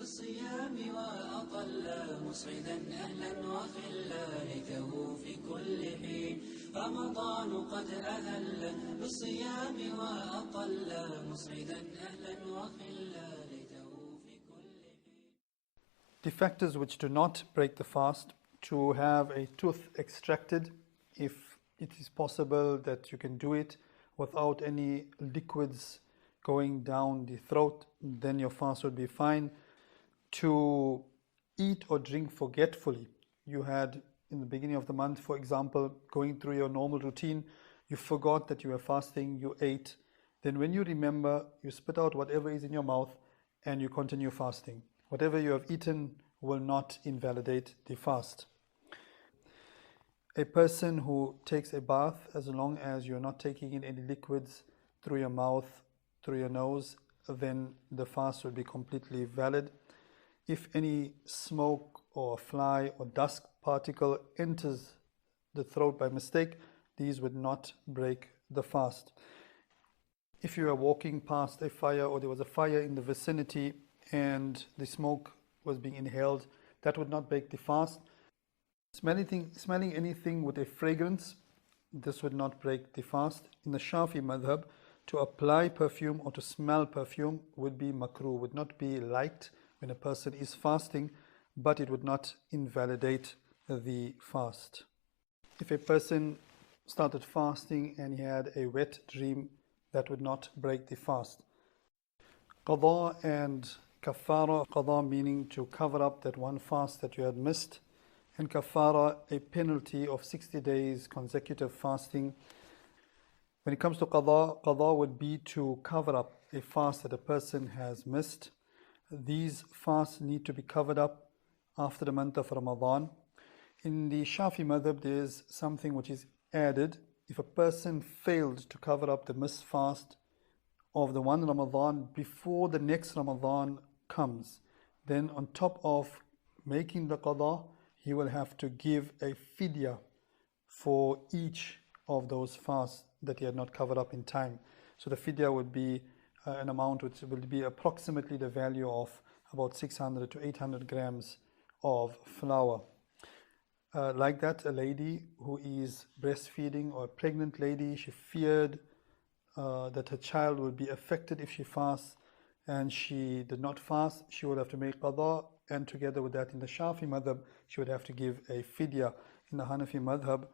بالصيام وأطل مسعدا أهلا وخلا ليته في كل حين رمضان قد أهل بالصيام وأطل مسعدا أهلا وخلا ليته في كل حين. The factors which do not break the fast: to have a tooth extracted, if it is possible that you can do it without any liquids going down the throat, then your fast would be fine. To eat or drink forgetfully. You had in the beginning of the month, for example, going through your normal routine, you forgot that you were fasting, you ate. Then when you remember, you spit out whatever is in your mouth and you continue fasting. Whatever you have eaten will not invalidate the fast. A person who takes a bath, as long as you're not taking in any liquids through your mouth, through your nose, then the fast will be completely valid. If any smoke or fly or dust particle enters the throat by mistake, these would not break the fast. If you are walking past a fire or there was a fire in the vicinity and the smoke was being inhaled, that would not break the fast. Smelling anything with a fragrance, this would not break the fast. In the Shafi madhab, to apply perfume or to smell perfume would be makruh, would not be liked when a person is fasting, but it would not invalidate the fast. If a person started fasting and he had a wet dream, that would not break the fast. Qadha and Kaffarah. Qadha meaning to cover up that one fast that you had missed, and Kaffarah, a penalty of 60 days consecutive fasting. When it comes to Qadha, Qadha would be to cover up a fast that a person has missed. These fasts need to be covered up after the month of Ramadan. In the Shafi madhab, there is something which is added. If a person failed to cover up the missed fast of the one Ramadan before the next Ramadan comes, then on top of making the Qadha, he will have to give a fidya for each of those fasts that he had not covered up in time. So the fidya would be an amount which will be approximately the value of about 600 to 800 grams of flour. Like that, a lady who is breastfeeding or a pregnant lady, she feared that her child would be affected if she fasts, and she did not fast, she would have to make qadha, and together with that in the Shafi madhab, she would have to give a fidya. In the Hanafi madhab,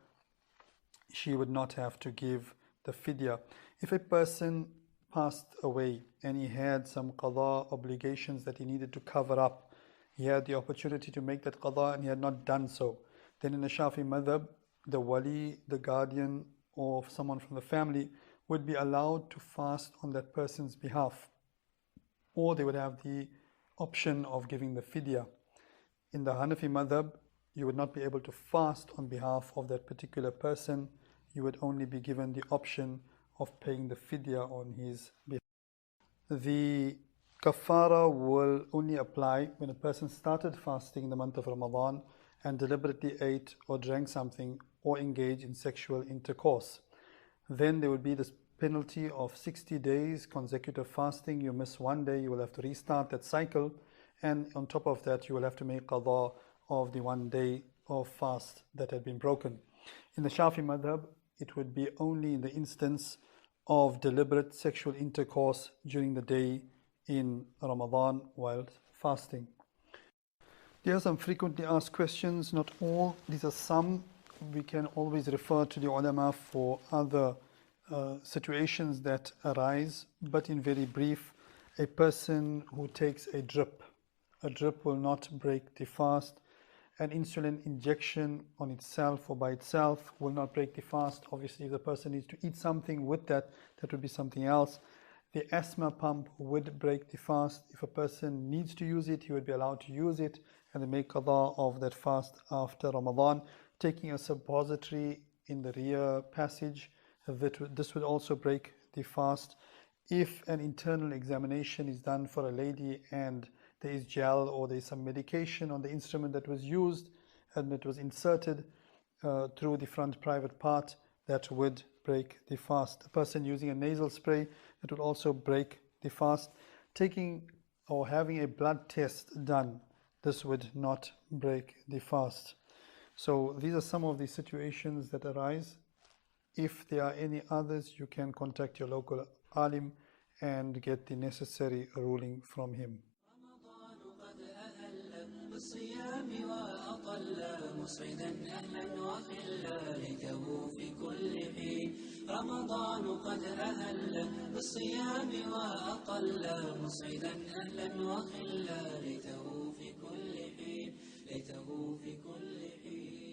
she would not have to give the fidya. If a person passed away and he had some qadha obligations that he needed to cover up, he had the opportunity to make that qadha and he had not done so, then in the Shafi madhab, the wali, the guardian, or someone from the family would be allowed to fast on that person's behalf, or they would have the option of giving the fidya. In the Hanafi madhab, you would not be able to fast on behalf of that particular person. You would only be given the option of paying the fidya on his behalf. The Kaffarah will only apply when a person started fasting in the month of Ramadan and deliberately ate or drank something or engaged in sexual intercourse. Then there would be this penalty of 60 days consecutive fasting. You miss one day, you will have to restart that cycle, and on top of that you will have to make qadha of the one day of fast that had been broken. In the Shafi madhab, it would be only in the instance of deliberate sexual intercourse during the day in Ramadan while fasting. There are some frequently asked questions, not all, these are some. We can always refer to the ulama for other situations that arise, but in very brief, a person who takes a drip will not break the fast. An insulin injection on itself or by itself will not break the fast. Obviously, if the person needs to eat something with that, that would be something else. The asthma pump would break the fast. If a person needs to use it, he would be allowed to use it and then make qadha of that fast after Ramadan. Taking a suppository in the rear passage, this would also break the fast. If an internal examination is done for a lady and there is gel or there is some medication on the instrument that was used and it was inserted through the front private part, that would break the fast. A person using a nasal spray, that would also break the fast. Taking or having a blood test done, this would not break the fast. So these are some of the situations that arise. If there are any others, you can contact your local Aalim and get the necessary ruling from him. بالصيام وأطل مسعدا أهلا وخلا ليته في كل حين رمضان قد أهل بالصيام وأطل مسعدا أهلا وخلا ليته في كل حين ليته في كل حين